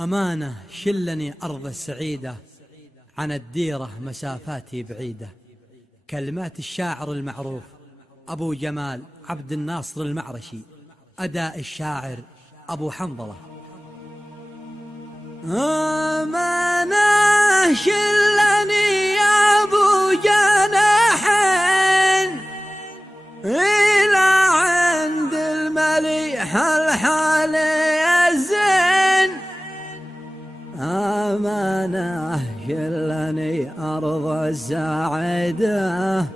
أمانة شلني أرض السعيدة، عن الديرة مسافاتي بعيدة. كلمات الشاعر المعروف أبو جمال عبد الناصر المعرشي، أداء الشاعر أبو حنظلة. أمانة شلني يا أبو جناحين إلى عند المليح الحالي الزين. أمانة شلني أرض السعيدة،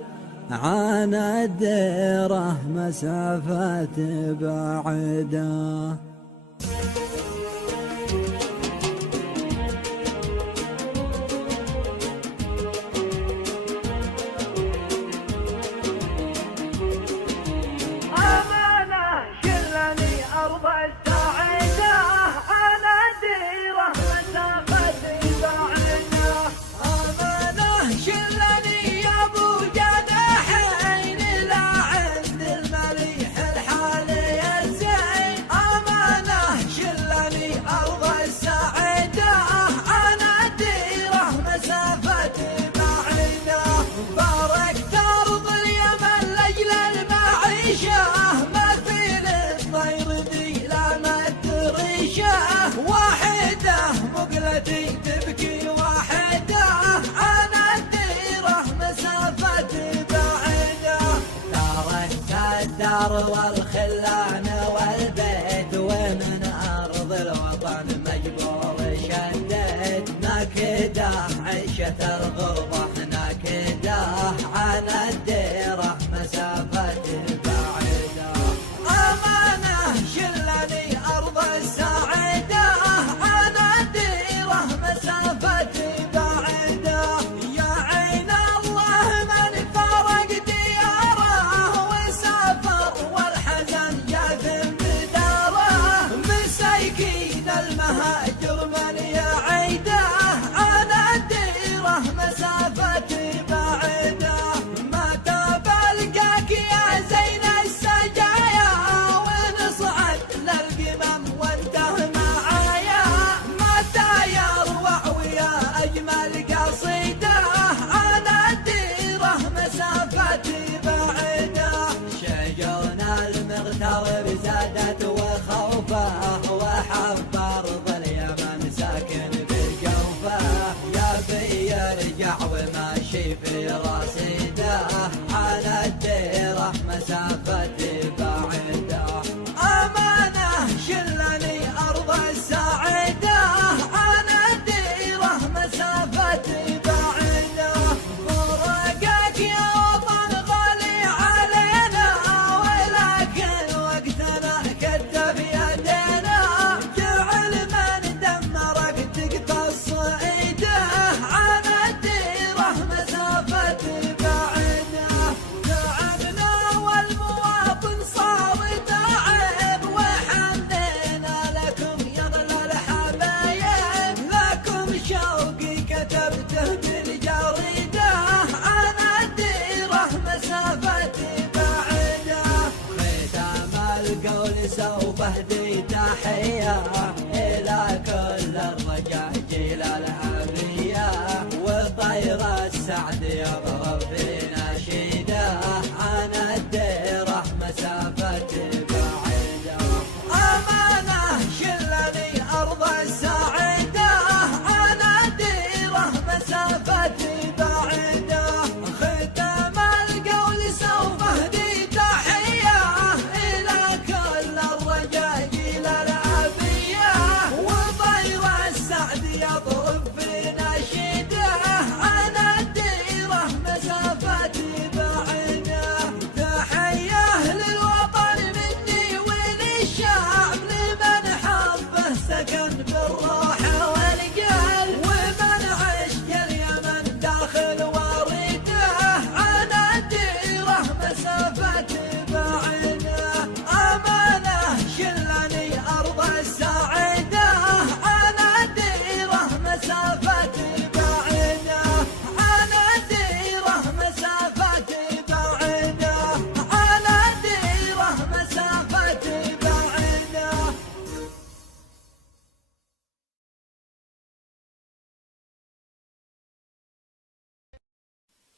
عن الديرة مسافات بعيدة. واحدة مقلتي تبكي واحدة، أنا الديرة مسافة بعيدة. تركت الدار والخلان والبيت، ومن أرض الوطن مجبور شديت. ناكدة عيشة الغربة ناكدة، عن الديرة مسافة بعيدة. أمانة شلني أرض السعيدة، عن الديرة مسافة بعيدة. يا عين الله من فرق دياره وسافر والحزن جاثم بداره. مساكين المهاجر من يعيده، عن الديرة مسافة بعيدة. ما تبلقاك يا زين السجايا، ونصعد للقمم وانته معايا. متى يروع ويا أجمل قصيدة، عن الديرة مسافة بعيدة. شجون المغترب زادت وخوفه، وحب أرض اليمن ساكن بجوفه. يا بي يرجع وماشي في رصيده، عن الديرة مسافة بعيدة. أمانة شلني أرض السعيدة، عن الديرة مسافة بعيدة. فرقك يا وطن غالي علينا، ولكن وقتنا كتف يدينا. جعل من دمرك تقطع الصعيدة، عن الديرة مسافة بعيدة. تعبنا والمواطن صار تعب، وحنينا لكم يا ظل الحبايب. لكم شوقي كتبته بالجريدة، عن الديرة مسافة بعيدة. ختام القول سوف اهدي تحية إلى كل الرجاجيل الأبرية، وطير السعد يضرب في نشيده، عن الديرة مسافة بعيدة. أمانة شلني أرض السعيدة، عن الديرة مسافة بعيدة. ختام القول سوف اهدي تحية إلى كل الرجاجيل الأبرية، وطير السعد يضرب في نشيده، عن الديرة مسافة بعيدة. تحية للوطن مني وللشعب، لمن حبه سكن بالروح والقلب، ومن عشق اليمن داخل وريده، عن الديرة مسافة بعيدة. أمانة شلني أرض السعيدة، عن الديرة مسافة بعيدة. عن الديرة مسافة بعيدة، عن الديرة مسافة بعيدة.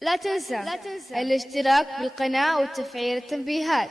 لا تنسى الاشتراك بالقناة وتفعيل التنبيهات.